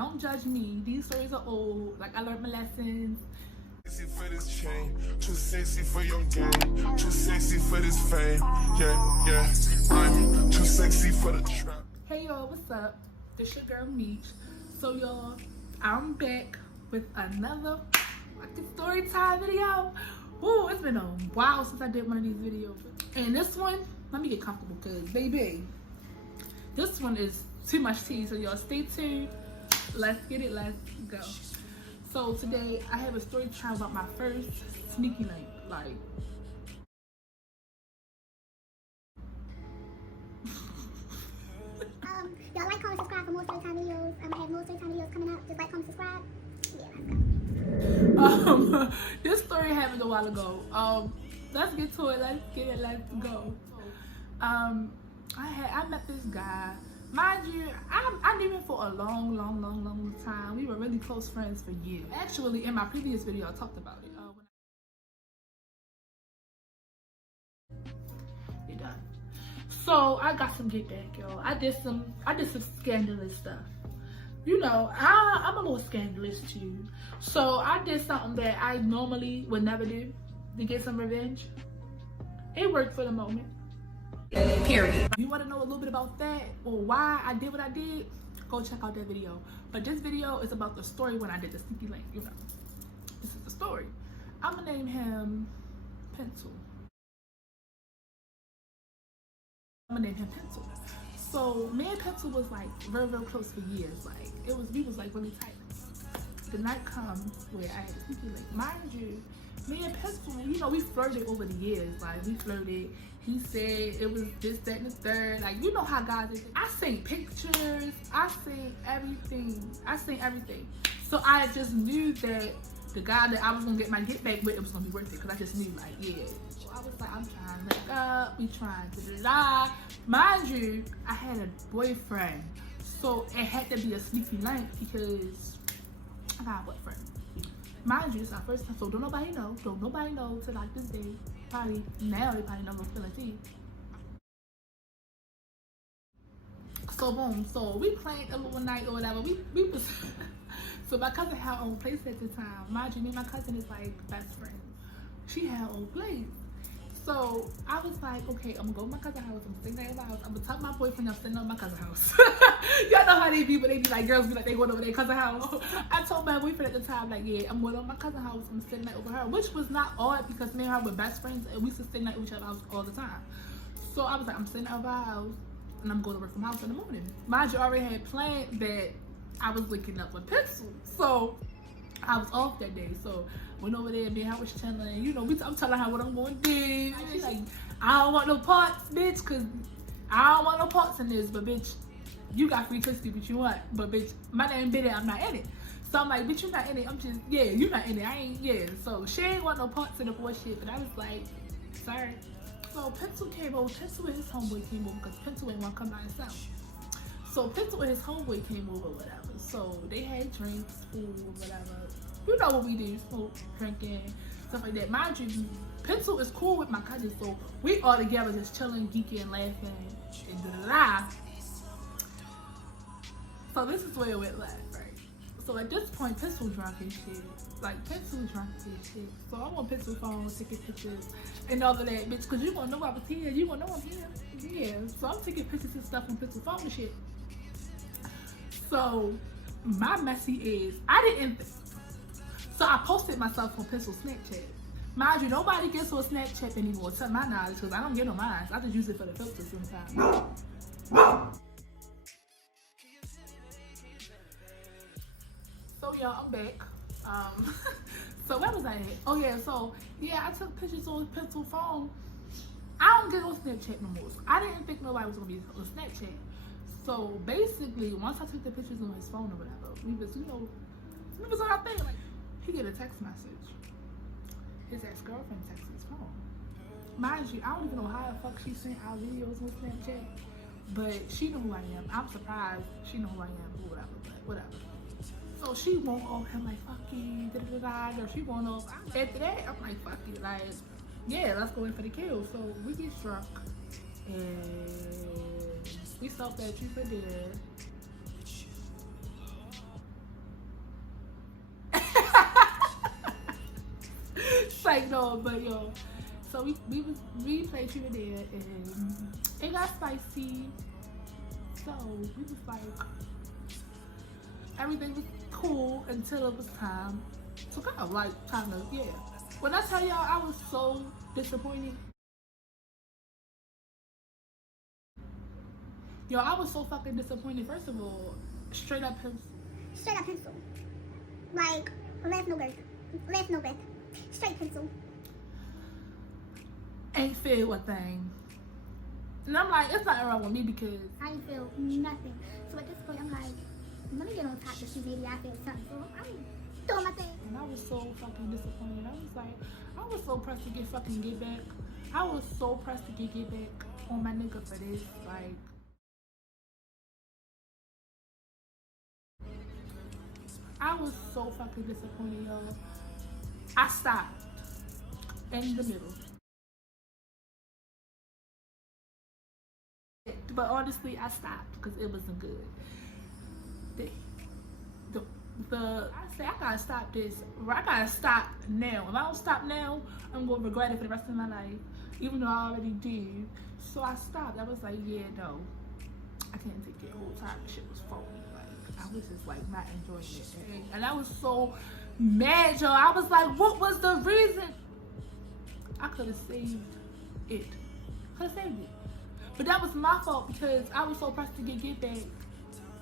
don't judge me. These stories are old. Like, I learned my lessons. Too sexy for this chain, too sexy for your game, too sexy for this fame. Yeah, I'm too sexy for the trap. Hey y'all, what's up? This your girl Meech. So y'all, I'm back with another fucking story time video. Ooh, it's been a while since I did one of these videos. And this one, let me get comfortable because baby, this one is too much tea. So y'all stay tuned. Let's get it, let's go. So today I have a story time about my first sneaky link. Like, y'all like, comment, subscribe for more story time videos. I'm gonna have more story time videos coming up. Just like, comment, subscribe. Yeah, let's go. This story happened a while ago. Let's get to it. Let's get it. Let's go. I met this guy. Mind you, I knew him for a long time. We were really close friends for years. Actually, in my previous video, I talked about it. You're done. So I got some get back, y'all. I did some scandalous stuff. You know, I'm a little scandalous too. So I did something that I normally would never do to get some revenge. It worked for the moment. Period. If you want to know a little bit about that or why I did what I did, go check out that video. But this video is about the story when I did the sneaky link. You know, this is the story. I'm gonna name him Pencil. So me and Pencil was like very close for years. Like we was like really tight. The night comes where I had a sneaky link. Mind you, me and Pencil, you know, we flirted over the years. Like, we flirted. He said it was this, that, and the third. Like, you know how guys is. I seen pictures. I seen everything. So I just knew that the guy that I was gonna get my get back with, it was gonna be worth it. Cause I just knew, like, yeah. So I was like, I'm trying to link up. We trying to da. Mind you, I had a boyfriend. So it had to be a sneaky link because I got a boyfriend. Mind you, it's our first time, so don't nobody know till like this day. Probably now they probably know we're feeling tea. So boom, so we played a little night or whatever. We was so my cousin had her own place at the time. Mind you, me and my cousin is like best friends. She had her own place. So I was like, okay, I'm gonna go to my cousin's house. I'm staying at my house. I'm gonna tell my boyfriend I'm staying at my cousin's house. Y'all know how they be, but they be like, girls be like, they going over their cousin's house. I told my boyfriend at the time, like, yeah, I'm going to my cousin's house. I'm staying there over her, which was not odd because me and her were best friends and we used to stay at each other's house all the time. So I was like, I'm staying at her house and I'm going to work from house in the morning. Mind you, I already had planned that I was linking up with Pencil. So I was off that day, so went over there, man. I was chilling, you know. I'm telling her what I'm going to do. She's like, I don't want no parts, bitch, cause I don't want no parts in this. But bitch, you got free custody, what you want. But bitch, my name Biddy, I'm not in it. So I'm like, bitch, you not in it. I'm just, yeah, you not in it. I ain't, yeah. So she ain't want no parts in the bullshit. But I was like, sorry. So Pencil came over. Pencil and his homeboy came over because Pencil ain't want to come by himself. So Pencil and his homeboy came over, whatever. So they had drinks, food, whatever. You know what we do, smoke, drinking, stuff like that. Mind you, Pencil is cool with my cousin, so we all together just chilling, geeking, laughing, and da-da-da. So this is where it went left, right? So at this point, Pencil drunk and shit. Like, Pencil drunk and shit. So I'm on Pencil phone, taking pictures and all of that, bitch, because you gonna know I was here. You gonna know I'm here. Yeah. So I'm taking pictures and stuff on Pencil phone and shit. So my messy is, so I posted myself on Pencil Snapchat. Mind you, nobody gets on Snapchat anymore, to my knowledge, because I don't get on mine. I just use it for the filters sometimes. So y'all, I'm back. So where was I at? Oh yeah, so yeah, I took pictures on Pencil phone. I don't get on Snapchat no more. So I didn't think nobody was gonna be on Snapchat. So basically, once I took the pictures on his phone or whatever, we was, you know, we was on our thing. Like, he get a text message. His ex-girlfriend texts his phone. Mind you, I don't even know how the fuck she sent our videos on Snapchat, but she know who I am. I'm surprised she know who I am, or whatever, but whatever. So she won't off him like, fuck you, da-da-da-da, or she won't off. After that, I'm like, fuck you, like, yeah, let's go in for the kill. So we get drunk, and we saw that you for dead. like, no, but yo. So we played truth or dare, and it got spicy. So we was like, everything was cool until it was time. So kind of like, yeah. When I tell y'all, I was so disappointed. Yo, I was so fucking disappointed. First of all, straight up pencil. Straight up pencil. Like, left no girth. Left no breath. Straight pencil. Ain't feel a thing. And I'm like, it's nothing wrong with me because I ain't feel nothing. So at this point, I'm like, let me get on top to see maybe I feel something. So I'm doing my thing. And I was so fucking disappointed. I was like, I was so pressed to get back. I was so pressed to get back on my nigga for this. Like, I was so fucking disappointed, y'all. I stopped in the middle. But honestly, I stopped because it wasn't good. I say I gotta stop this. I gotta stop now. If I don't stop now, I'm gonna regret it for the rest of my life, even though I already did. So I stopped. I was like, yeah, no, I can't take it. The whole time the shit was phony. Like, I was just like not enjoying it, and I was so mad, y'all. I was like, what was the reason? I could have saved it. Could have saved it. But that was my fault because I was so pressed to get back.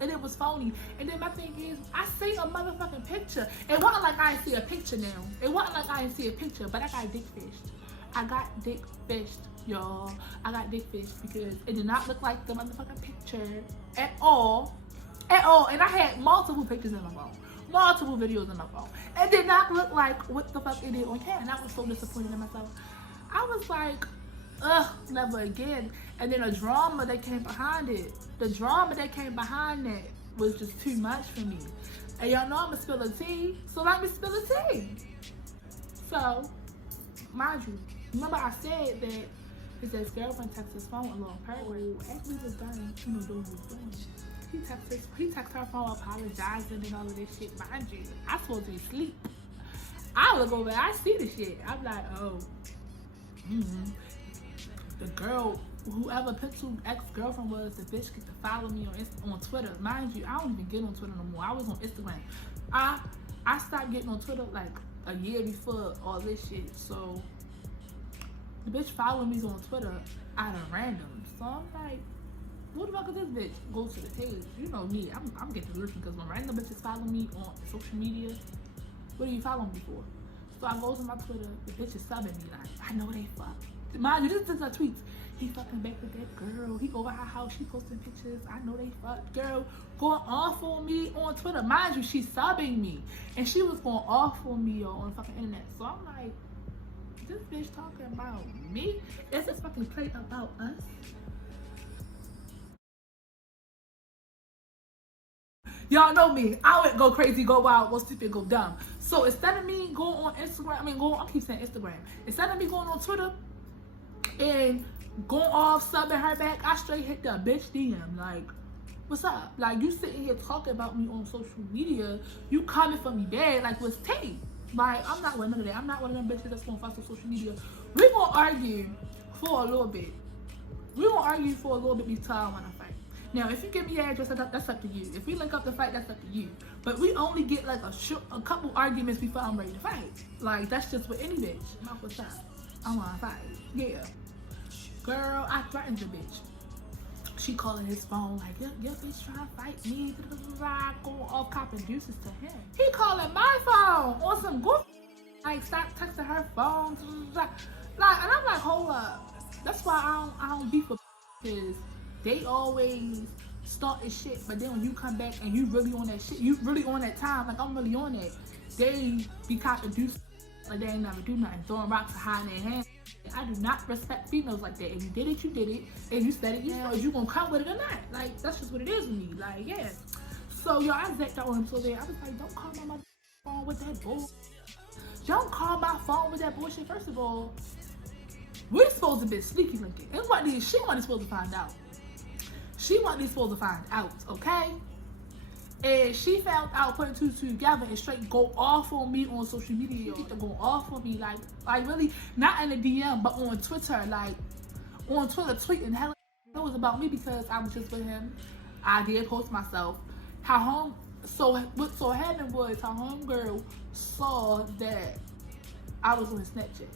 And it was phony. And then my thing is, I see a motherfucking picture. It wasn't like I didn't see a picture now. It wasn't like I didn't see a picture, but I got dick fished. I got dick fished, y'all. I got dick fished because it did not look like the motherfucking picture at all. At all. And I had multiple pictures in my phone. Multiple videos in my phone. It did not look like what the fuck it did on camera. And I was so disappointed in myself. I was like, ugh, never again. And then the drama that came behind it. The drama that came behind that was just too much for me. And y'all know I'm gonna spill the tea, so let me spill the tea. So, mind you, remember I said that his girlfriend texted his phone along her way. After we was done, doing what he was doing, he texted her phone apologizing and all of this shit. Mind you, I supposed to be asleep. I look over, I see the shit. I'm like, oh, the girl, whoever Pencil ex-girlfriend was, the bitch get to follow me on Twitter. Mind you, I don't even get on Twitter no more. I was on Instagram. I stopped getting on Twitter like a year before all this shit. So the bitch following me on Twitter out of random. So I'm like, what the fuck is this bitch? Go to the page. You know me, I'm getting to listen because when random bitches follow me on social media, what are you following me for? So I go to my Twitter, the bitch is subbing me like, I know they fuck. Mind you, this is her tweets. He fucking back with that girl. He over her house. She posting pictures. I know they fucked. Girl going off on me on Twitter. Mind you, she's subbing me. And she was going off on me on the fucking internet. So I'm like, this bitch talking about me? Is this fucking play about us? Y'all know me. I would go crazy, go wild, go stupid, go dumb. So instead of me going on Instagram, I keep saying Instagram. Instead of me going on Twitter and going off, subbing her back, I straight hit the bitch DM. Like, what's up? Like, you sitting here talking about me on social media, you coming for me bad, like, what's tea? Like, I'm not with none of that. I'm not one of them bitches that's gonna fuss on social media. We gonna argue for a little bit. We gonna argue for a little bit before I wanna fight. Now, if you give me your address, that's up to you. If we link up to fight, that's up to you. But we only get like a couple arguments before I'm ready to fight. Like, that's just with any bitch. What's up? I wanna fight. Yeah. Girl, I threatened the bitch. She calling his phone like, your bitch trying to fight me. Going off copping deuces to him. He calling my phone on some goof. Like, stop texting her phone. Like, and I'm like, hold up. That's why I don't beef with because they always start this shit, but then when you come back and you really on that shit, you really on that time, like I'm really on that, they be copping deuces like they ain't never do nothing, throwing rocks and hiding their hands. I do not respect females like that. If you did it, you did it. If you said it, you know, you gonna come with it or not. Like, that's just what it is with me. Like, yeah. So, yo, I zapped out on him so there. I was like, don't call my phone with that bullshit. Don't call my phone with that bullshit. First of all, we're supposed to be sneaky linking. And what she wasn't supposed to find out. She wasn't supposed to find out, okay? And she found out putting two together and straight go off on me on social media. She go off on me like really not in the DM but on Twitter, like on Twitter tweeting hell it was about me because I was just with him. I did post myself. So what so happened was her homegirl saw that I was on his Snapchat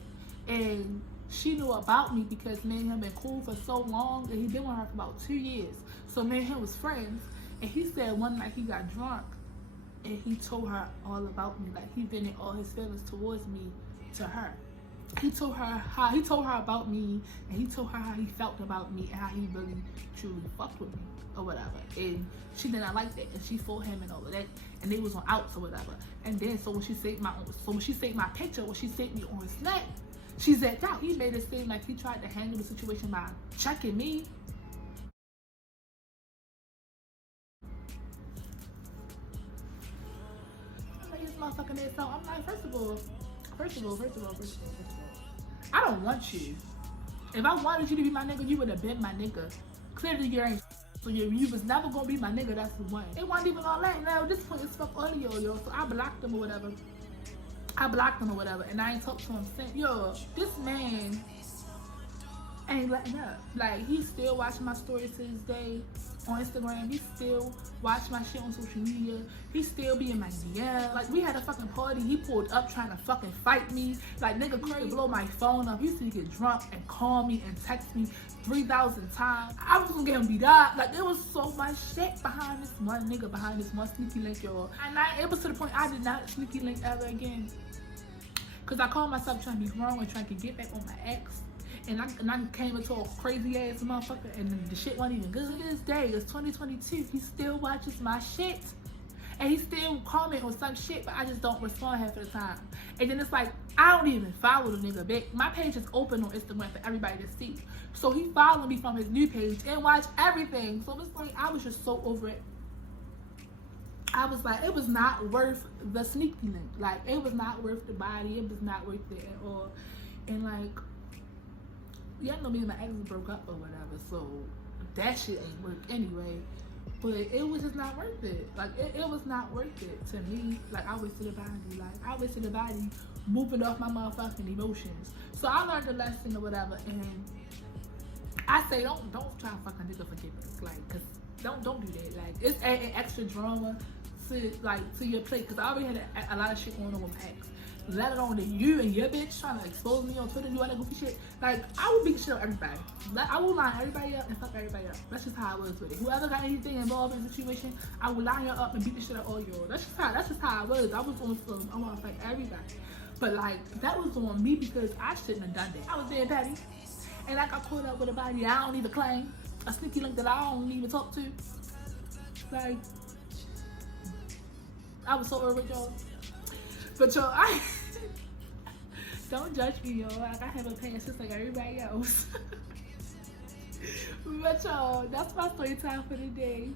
and she knew about me because me and him been cool for so long and he been with her for about 2 years. So me and him was friends. And he said one night he got drunk and he told her all about me. Like he vented all his feelings towards me to her. He told her about me and he told her how he felt about me and how he really truly fucked with me or whatever. And she did not like that and she fought him and all of that. And they was on outs or whatever. And then so when she saved my picture, when she saved me on his Snap, she zapped out. He made it seem like he tried to handle the situation by checking me. Motherfucking ass out. I'm like, first of all, I don't want you. If I wanted you to be my nigga, you would have been my nigga. Clearly you ain't. So you was never gonna be my nigga, that's the one. It wasn't even all that. Now this point is fuck audio, yo. So I blocked him or whatever. And I ain't talked to him since. Yo, this man ain't letting up. Like, he's still watching my stories to this day on Instagram. He still watch my shit on social media. He still be in my DM. Like, we had a fucking party. He pulled up trying to fucking fight me. Like, nigga crazy blow my phone up. He used to get drunk and call me and text me 3,000 times. I was gonna get him beat up. Like, there was so much shit behind this one nigga, behind this one sneaky link, y'all. And it was to the point I did not sneaky link ever again. Cause I called myself trying to be grown and trying to get back on my ex. And I came into a crazy ass motherfucker and the shit wasn't even good. To this day, it's 2022, he still watches my shit. And he still comment on some shit, but I just don't respond half of the time. And then it's like, I don't even follow the nigga back. My page is open on Instagram for everybody to see. So he followed me from his new page and watched everything. So it's like, I was just so over it. I was like, it was not worth the sneaky link. Like, it was not worth the body. It was not worth it at all. And like, y'all know me and my ex broke up or whatever, so that shit ain't work anyway. But it was just not worth it. Like, it was not worth it to me. Like, I wasted a body. Like, I wasted a body moving off my motherfucking emotions. So I learned a lesson or whatever, and I say don't try to fucking nigga forgiveness. Like, cause don't do that. Like, it's adding extra drama to your plate. Cause I already had a lot of shit going on with my ex. Let alone that you and your bitch trying to expose me on Twitter, do all that goofy shit. Like, I will beat shit on everybody. I will line everybody up and fuck everybody up. That's just how I was with it. Whoever got anything involved in the situation, I will line you up and beat the shit out all y'all. That's just how I was. I was on some, I want to fight everybody. But like, that was on me because I shouldn't have done that. I was being petty. And I got caught up with a body I don't even claim. A sneaky link that I don't even talk to. Like, I was so over it, y'all. But y'all, don't judge me, y'all. Like, I have a past just like everybody else. But y'all, that's my story time for the day.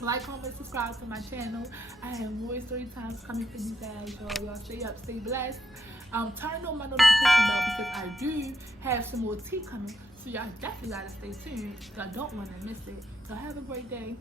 Like, comment, subscribe to my channel. I have more story times coming for you guys, y'all. Y'all stay up, stay blessed. Turn on my notification bell because I do have some more tea coming. So y'all definitely gotta stay tuned. Y'all don't want to miss it. So have a great day.